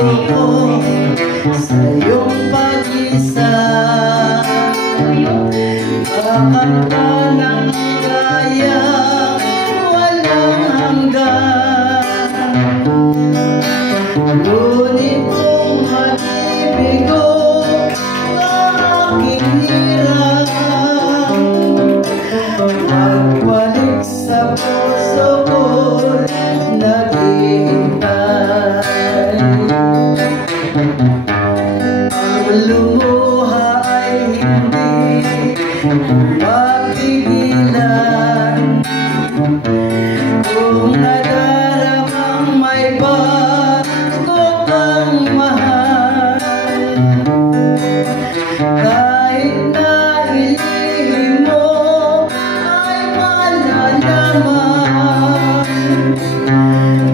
puso ko sa iyong pag-isa. Bakit ka ng gaya walang hanggan? Ngunit kung halibigo ang aking hirap, nagbalik sa puso ko naghihintay. Ang lumuha ay hindi mapigilan, kung nadaramang may bago kang mahal. Kahit na ilihim mo ay malalaman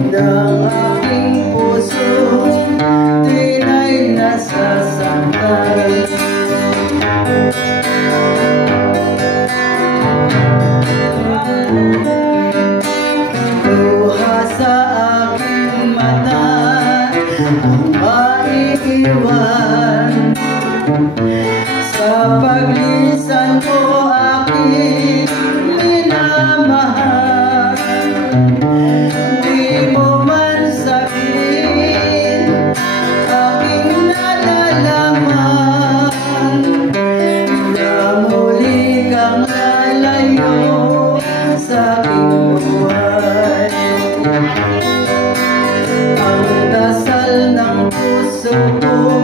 ng aking puso, tina'y nasasaktan. Luha sa aking mata ang maiiwan, sa paglisan ko aking minamahal. Di mo man sabihin aking nalalaman na muli kang lalayo sa aking buhay. Ang dasal ng puso ko